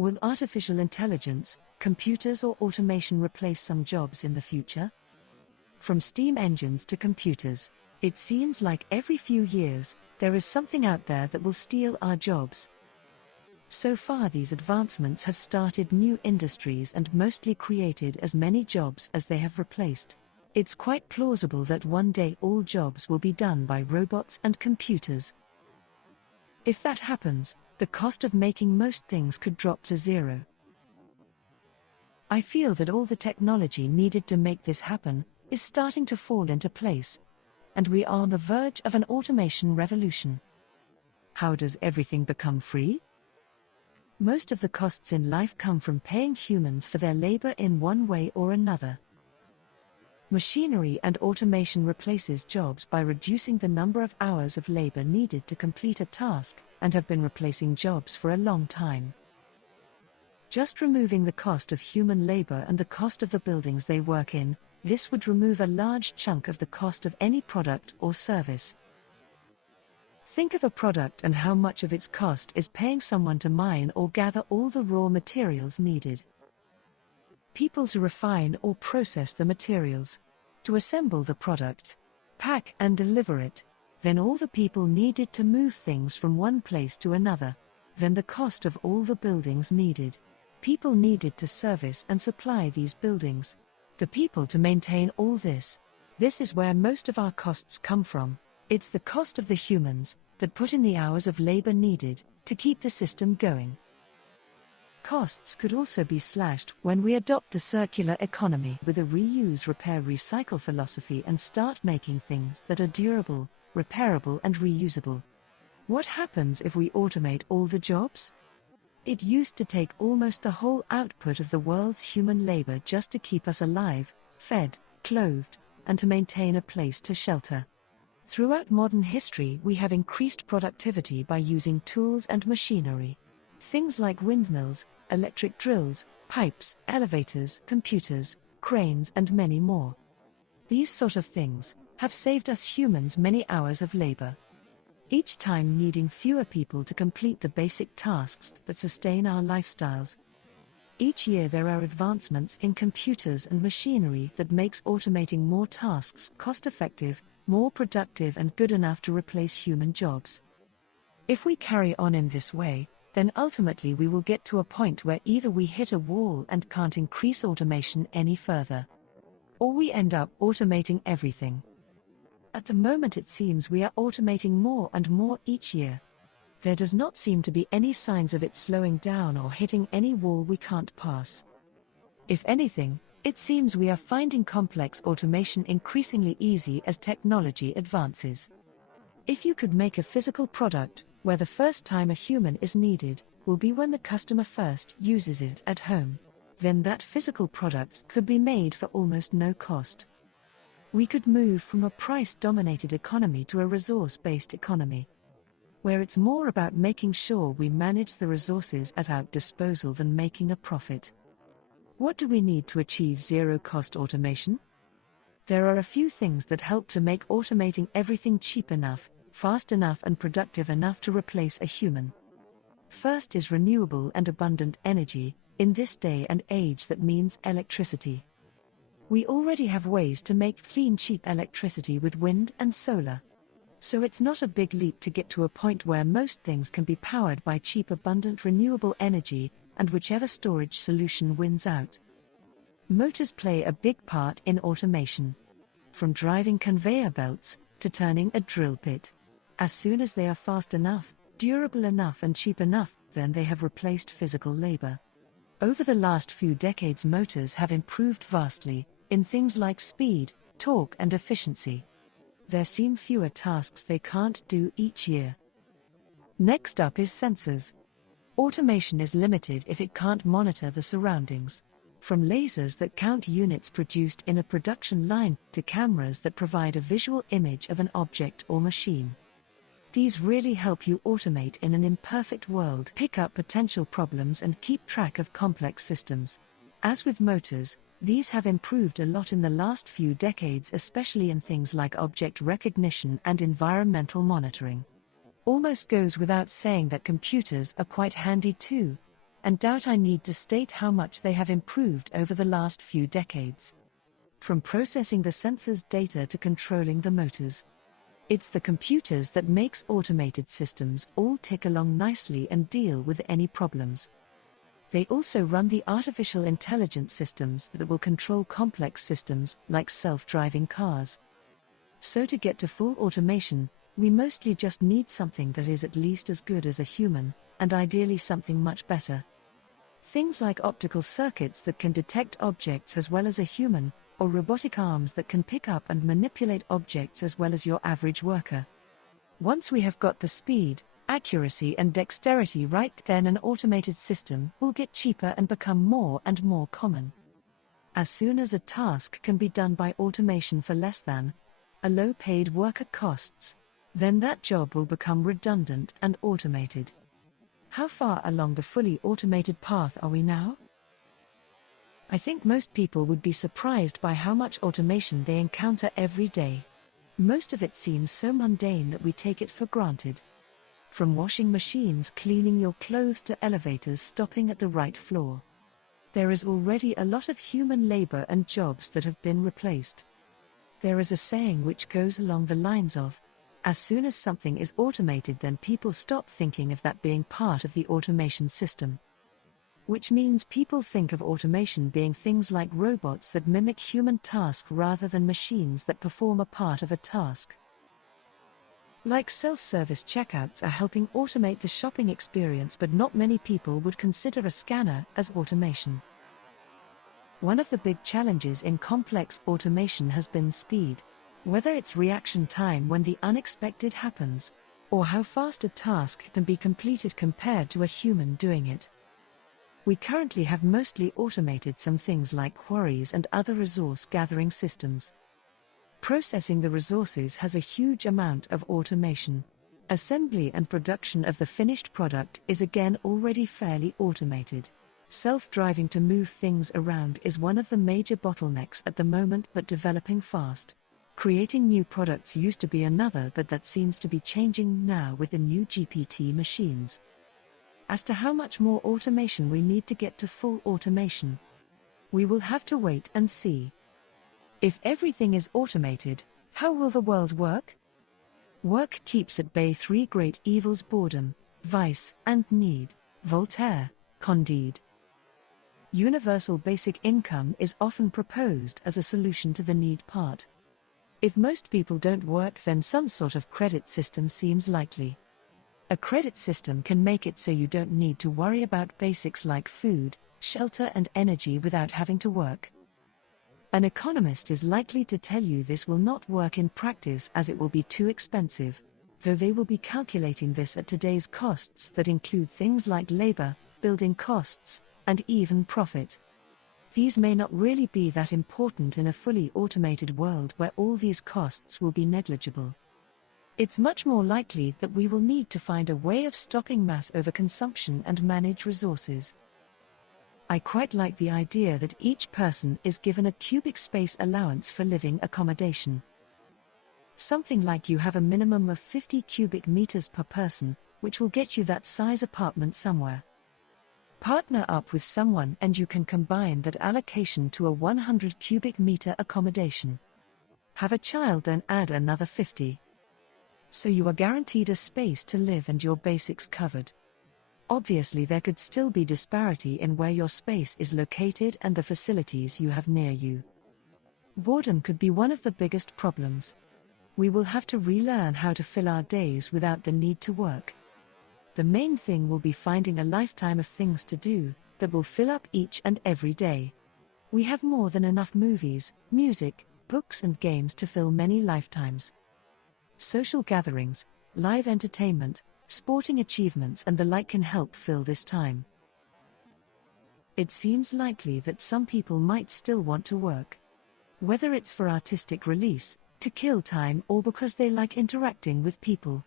Will artificial intelligence, computers or automation replace some jobs in the future? From steam engines to computers, it seems like every few years, there is something out there that will steal our jobs. So far these advancements have started new industries and mostly created as many jobs as they have replaced. It's quite plausible that one day all jobs will be done by robots and computers. If that happens, the cost of making most things could drop to zero. I feel that all the technology needed to make this happen is starting to fall into place, and we are on the verge of an automation revolution. How does everything become free? Most of the costs in life come from paying humans for their labor in one way or another. Machinery and automation replaces jobs by reducing the number of hours of labor needed to complete a task, and have been replacing jobs for a long time. Just removing the cost of human labor and the cost of the buildings they work in, this would remove a large chunk of the cost of any product or service. Think of a product and how much of its cost is paying someone to mine or gather all the raw materials needed. People to refine or process the materials, to assemble the product, pack and deliver it, then all the people needed to move things from one place to another, then the cost of all the buildings needed. People needed to service and supply these buildings, the people to maintain all this. This is where most of our costs come from. It's the cost of the humans that put in the hours of labor needed to keep the system going. Costs could also be slashed when we adopt the circular economy with a reuse, repair, recycle philosophy and start making things that are durable, repairable and reusable. What happens if we automate all the jobs? It used to take almost the whole output of the world's human labor just to keep us alive, fed, clothed, and to maintain a place to shelter. Throughout modern history we have increased productivity by using tools and machinery. Things like windmills, electric drills, pipes, elevators, computers, cranes and many more. These sort of things have saved us humans many hours of labor, each time needing fewer people to complete the basic tasks that sustain our lifestyles. Each year there are advancements in computers and machinery that makes automating more tasks cost-effective, more productive and good enough to replace human jobs. If we carry on in this way, then ultimately we will get to a point where either we hit a wall and can't increase automation any further, or we end up automating everything. At the moment it seems we are automating more and more each year. There does not seem to be any signs of it slowing down or hitting any wall we can't pass. If anything, it seems we are finding complex automation increasingly easy as technology advances. If you could make a physical product, where the first time a human is needed will be when the customer first uses it at home, then that physical product could be made for almost no cost. We could move from a price-dominated economy to a resource-based economy, where it's more about making sure we manage the resources at our disposal than making a profit. What do we need to achieve zero-cost automation? There are a few things that help to make automating everything cheap enough, fast enough and productive enough to replace a human. First is renewable and abundant energy. In this day and age that means electricity. We already have ways to make clean, cheap electricity with wind and solar. So it's not a big leap to get to a point where most things can be powered by cheap, abundant renewable energy, and whichever storage solution wins out. Motors play a big part in automation. From driving conveyor belts to turning a drill bit. As soon as they are fast enough, durable enough and cheap enough, then they have replaced physical labor. Over the last few decades motors have improved vastly, in things like speed, torque and efficiency. There seem fewer tasks they can't do each year. Next up is sensors. Automation is limited if it can't monitor the surroundings. From lasers that count units produced in a production line, to cameras that provide a visual image of an object or machine. These really help you automate in an imperfect world, pick up potential problems and keep track of complex systems. As with motors, these have improved a lot in the last few decades, especially in things like object recognition and environmental monitoring. Almost goes without saying that computers are quite handy too. and doubt I need to state how much they have improved over the last few decades. From processing the sensors' data to controlling the motors. It's the computers that makes automated systems all tick along nicely and deal with any problems. They also run the artificial intelligence systems that will control complex systems like self-driving cars. So to get to full automation, we mostly just need something that is at least as good as a human, and ideally something much better. Things like optical circuits that can detect objects as well as a human, or robotic arms that can pick up and manipulate objects as well as your average worker. Once we have got the speed, accuracy and dexterity right, then an automated system will get cheaper and become more and more common. As soon as a task can be done by automation for less than a low-paid worker costs, then that job will become redundant and automated. How far along the fully automated path are we now? I think most people would be surprised by how much automation they encounter every day. Most of it seems so mundane that we take it for granted. From washing machines cleaning your clothes to elevators stopping at the right floor. There is already a lot of human labor and jobs that have been replaced. There is a saying which goes along the lines of, as soon as something is automated, then people stop thinking of that being part of the automation system. Which means people think of automation being things like robots that mimic human tasks rather than machines that perform a part of a task. Like self-service checkouts are helping automate the shopping experience, but not many people would consider a scanner as automation. One of the big challenges in complex automation has been speed, whether it's reaction time when the unexpected happens, or how fast a task can be completed compared to a human doing it. We currently have mostly automated some things like quarries and other resource gathering systems. Processing the resources has a huge amount of automation. Assembly and production of the finished product is again already fairly automated. Self-driving to move things around is one of the major bottlenecks at the moment, but developing fast. Creating new products used to be another, but that seems to be changing now with the new GPT machines. As to how much more automation we need to get to full automation, we will have to wait and see. If everything is automated, how will the world work? Work keeps at bay three great evils: boredom, vice, and need. Voltaire, Candide. Universal basic income is often proposed as a solution to the need part. If most people don't work, then some sort of credit system seems likely. A credit system can make it so you don't need to worry about basics like food, shelter and energy without having to work. An economist is likely to tell you this will not work in practice as it will be too expensive, though they will be calculating this at today's costs that include things like labor, building costs, and even profit. These may not really be that important in a fully automated world where all these costs will be negligible. It's much more likely that we will need to find a way of stopping mass overconsumption and manage resources. I quite like the idea that each person is given a cubic space allowance for living accommodation. Something like you have a minimum of 50 cubic meters per person, which will get you that size apartment somewhere. Partner up with someone and you can combine that allocation to a 100 cubic meter accommodation. Have a child, then add another 50. So you are guaranteed a space to live and your basics covered. Obviously there could still be disparity in where your space is located and the facilities you have near you. Boredom could be one of the biggest problems. We will have to relearn how to fill our days without the need to work. The main thing will be finding a lifetime of things to do that will fill up each and every day. We have more than enough movies, music, books and games to fill many lifetimes. Social gatherings, live entertainment, sporting achievements and the like can help fill this time. It seems likely that some people might still want to work. Whether it's for artistic release, to kill time, or because they like interacting with people.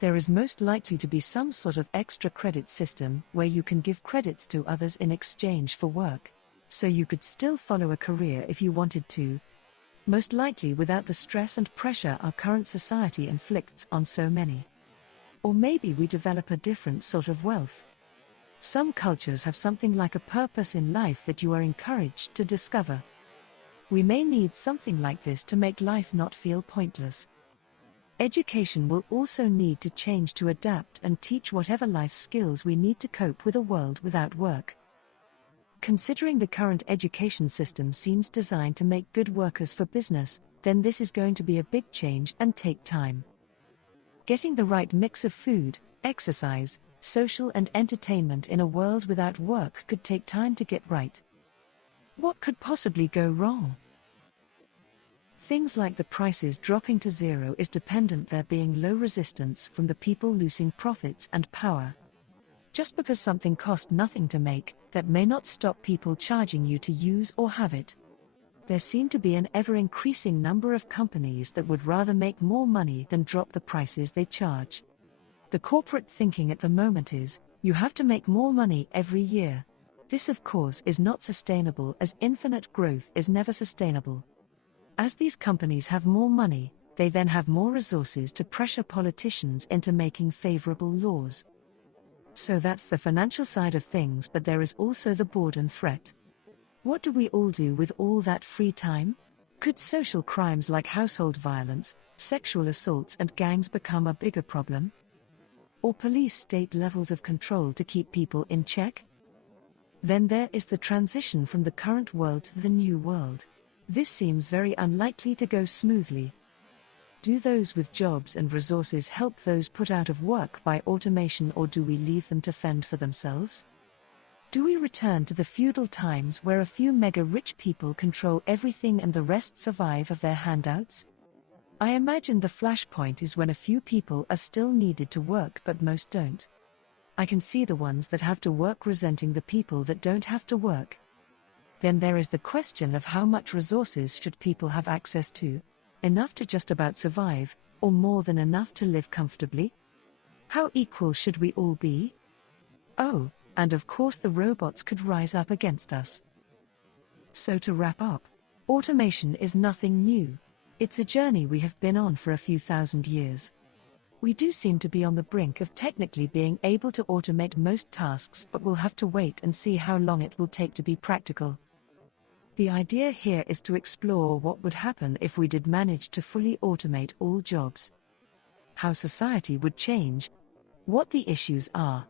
There is most likely to be some sort of extra credit system where you can give credits to others in exchange for work. So you could still follow a career if you wanted to. Most likely without the stress and pressure our current society inflicts on so many. Or maybe we develop a different sort of wealth. Some cultures have something like a purpose in life that you are encouraged to discover. We may need something like this to make life not feel pointless. Education will also need to change to adapt and teach whatever life skills we need to cope with a world without work. Considering the current education system seems designed to make good workers for business, then this is going to be a big change and take time. Getting the right mix of food, exercise, social and entertainment in a world without work could take time to get right. What could possibly go wrong? Things like the prices dropping to zero is dependent there being low resistance from the people losing profits and power. Just because something cost nothing to make, that may not stop people charging you to use or have it. There seem to be an ever-increasing number of companies that would rather make more money than drop the prices they charge. The corporate thinking at the moment is, you have to make more money every year. This of course is not sustainable, as infinite growth is never sustainable. As these companies have more money, they then have more resources to pressure politicians into making favorable laws. So that's the financial side of things, but there is also the boredom threat. What do we all do with all that free time? Could social crimes like household violence, sexual assaults and gangs become a bigger problem? Or police state levels of control to keep people in check? Then there is the transition from the current world to the new world. This seems very unlikely to go smoothly. Do those with jobs and resources help those put out of work by automation, or do we leave them to fend for themselves? Do we return to the feudal times where a few mega-rich people control everything and the rest survive of their handouts? I imagine the flashpoint is when a few people are still needed to work but most don't. I can see the ones that have to work resenting the people that don't have to work. Then there is the question of how much resources should people have access to? Enough to just about survive, or more than enough to live comfortably? How equal should we all be? Oh, and of course the robots could rise up against us. So to wrap up, automation is nothing new. It's a journey we have been on for a few thousand years. We do seem to be on the brink of technically being able to automate most tasks, but we'll have to wait and see how long it will take to be practical. The idea here is to explore what would happen if we did manage to fully automate all jobs. How society would change, what the issues are,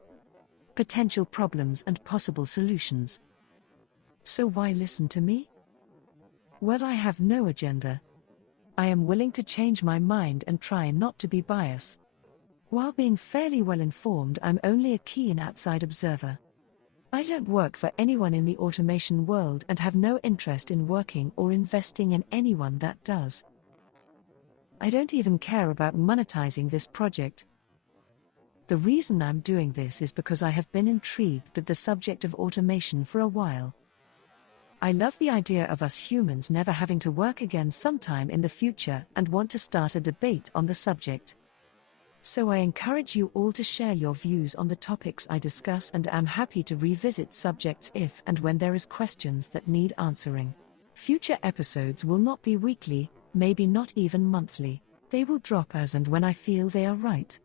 potential problems and possible solutions. So why listen to me? Well, I have no agenda. I am willing to change my mind and try not to be biased. While being fairly well informed, I'm only a keen outside observer. I don't work for anyone in the automation world and have no interest in working or investing in anyone that does. I don't even care about monetizing this project. The reason I'm doing this is because I have been intrigued with the subject of automation for a while. I love the idea of us humans never having to work again sometime in the future and want to start a debate on the subject. So I encourage you all to share your views on the topics I discuss, and am happy to revisit subjects if and when there is questions that need answering. Future episodes will not be weekly, maybe not even monthly. They will drop as and when I feel they are right.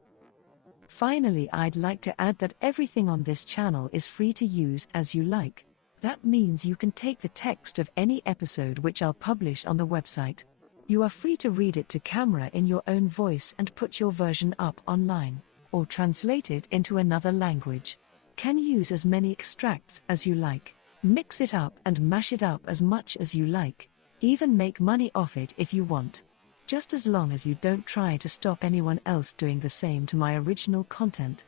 Finally, I'd like to add that everything on this channel is free to use as you like. That means you can take the text of any episode which I'll publish on the website. You are free to read it to camera in your own voice and put your version up online, or translate it into another language. Can use as many extracts as you like. Mix it up and mash it up as much as you like. Even make money off it if you want. Just as long as you don't try to stop anyone else doing the same to my original content.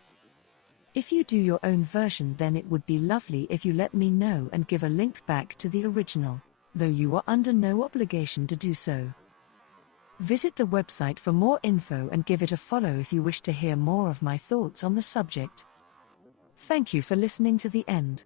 If you do your own version, then it would be lovely if you let me know and give a link back to the original, though you are under no obligation to do so. Visit the website for more info and give it a follow if you wish to hear more of my thoughts on the subject. Thank you for listening to the end.